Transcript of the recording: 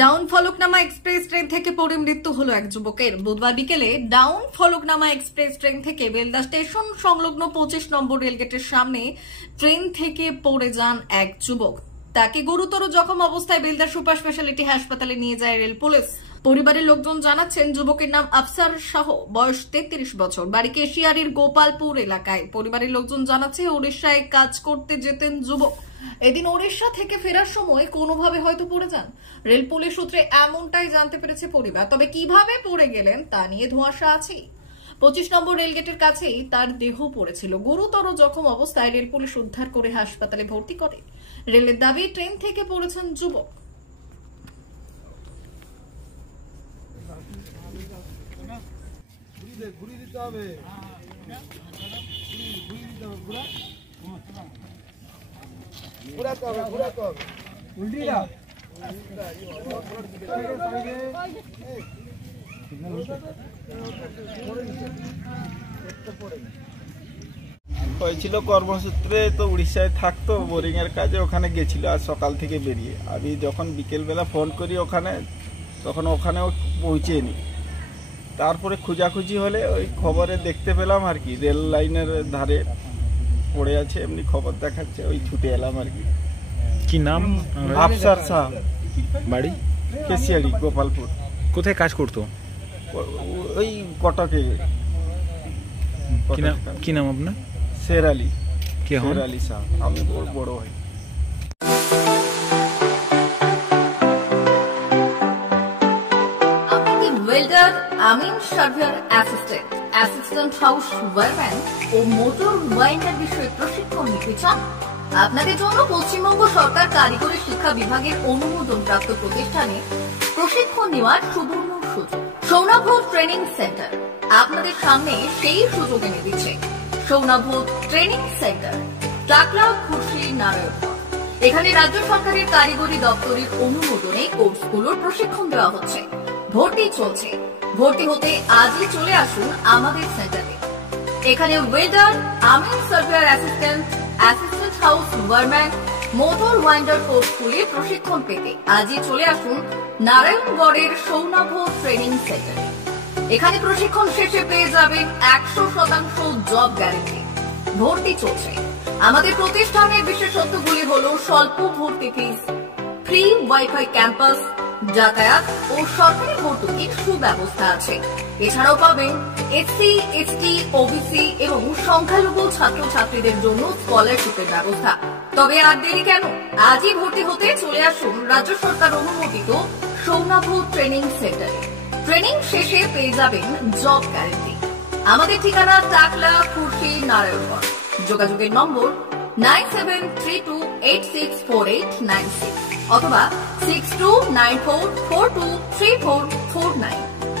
Down Falaknuma express train থেকে পড়ে মৃত্যু হলো এক যুবকের। বুধবার বিকেলে ডাউন ফলকনামা এক্সপ্রেস ট্রেন থেকে বেলদা স্টেশন সংলগ্ন 25 নম্বর রেলগেটের সামনে ট্রেন থেকে পড়ে যান এক যুবক। তাকে গুরুতর জখম অবস্থায় বেলদা সুপার স্পেশালিটি হাসপাতালে নিয়ে যায় রেল পুলিশ। পরিবারের লোকজন জানাচ্ছেন যুবকের নাম আফসার শাহ, বয়স 33 বছর, বাড়ি কেশিয়ারির গোপালপুর এলাকায়। পরিবারের লোকজন জানাচ্ছে উড়িষ্যায় কাজ করতে যেতেন যুবক। এদিন ওড়িশা থেকে ফেরার সময় কোনোভাবে হয়তো পড়ে যান। রেল পুলিশ সূত্রে এমনটাই জানতে পেরেছে পরিবার, তবে কিভাবে পড়ে গেলেন তা নিয়ে ধোঁয়াশা আছে। 25 নম্বর রেলগেটের কাছেই তার দেহ পড়েছিল। গুরুতর জখম অবস্থায় রেল পুলিশ উদ্ধার করে হাসপাতালে ভর্তি করে। রেলের দাবি ট্রেন থেকে পড়েছেন যুবক। হয়েছিল কর্মসূত্রে, তো উড়িষ্যায় থাকতো, বোরিং এর কাজে ওখানে গেছিল। আজ সকাল থেকে বেরিয়ে আমি যখন বিকেলবেলা ফোন করি ওখানে, তখন ওখানেও পৌঁছেনি। তারপরে খোঁজাখুঁজি হলে ওই খবরে দেখতে পেলাম আর কি, রেল লাইনের ধারে পড়ে আছে, এমনি খবর দেখাচ্ছে, ওই ছুটে এলাম আর কি। কি নাম? আফসার শাহ, বাড়ি কেশিয়ারি গোপালপুর। কোথায় কাজ করতো? ওই কটকে। কি নাম আপনার? শের আলী। কে হন? শের আলী শাহ, আমি বড় ভাই। ওয়েল্ডার, আমিন সার্ভেয়ার অ্যাসিস্ট্যান্ট হাউস ওয়ারম্যান ও মোটর ওয়াইন্ডার বিষয়ে প্রশিক্ষণ নিতে চান? আপনাদের জন্য পশ্চিমবঙ্গ সরকার কারিগরি শিক্ষা বিভাগের অনুমোদনপ্রাপ্ত প্রতিষ্ঠানে প্রশিক্ষণ নেওয়ার সুবর্ণ সুযোগ। সৌনাভূত ট্রেনিং সেন্টার আপনাদের সামনে সেই সুযোগ এনে দিচ্ছে। সৌনাভূত ট্রেনিং সেন্টার, টাকলা, খুশি, নারায়ণগঞ্জ। এখানে রাজ্য সরকারের কারিগরি দপ্তরের অনুমোদনে কোর্সগুলোর প্রশিক্ষণ দেওয়া হচ্ছে। ভর্তি চলছে। ভর্তি হতে আজই চলে আসুন আমাদের সেন্টারে। এখানে ওয়েল্ডার, আমিন surveyor assistant house wireman, motor winder কোর্সগুলির প্রশিক্ষণ পেতে আজই চলে আসুন নারায়ণগড়ের সৌনাভূত ট্রেনিং সেন্টারে। এখানে প্রশিক্ষণ শেষে পেয়ে যাবেন 100% জব গ্যারেন্টি। ভর্তি চলছে। আমাদের প্রতিষ্ঠানের বিশেষত্বগুলি হলো স্বল্প ভর্তি ফিস, ফ্রি ওয়াইফাই ক্যাম্পাস, যাতায়াত ও সরকারি ভর্তুকির সুব্যবস্থা আছে। এছাড়াও পাবেন এসসি, এসটি, ওবিসি এবং সংখ্যালঘু ছাত্রছাত্রীদের জন্য স্কলারশিপের ব্যবস্থা। তবে আর দেরি কেন, আজই ভর্তি হতে চলে আসুন রাজ্য সরকার অনুমোদিত সৌনাভূত ট্রেনিং সেন্টারে। ট্রেনিং শেষে পেয়ে যাবেন জব গ্যারেন্টি। আমাদের ঠিকানা টাকলা, খুশি, নারায়ণগঞ্জ। যোগাযোগের নম্বর 9732864896 অথবা 6294423449।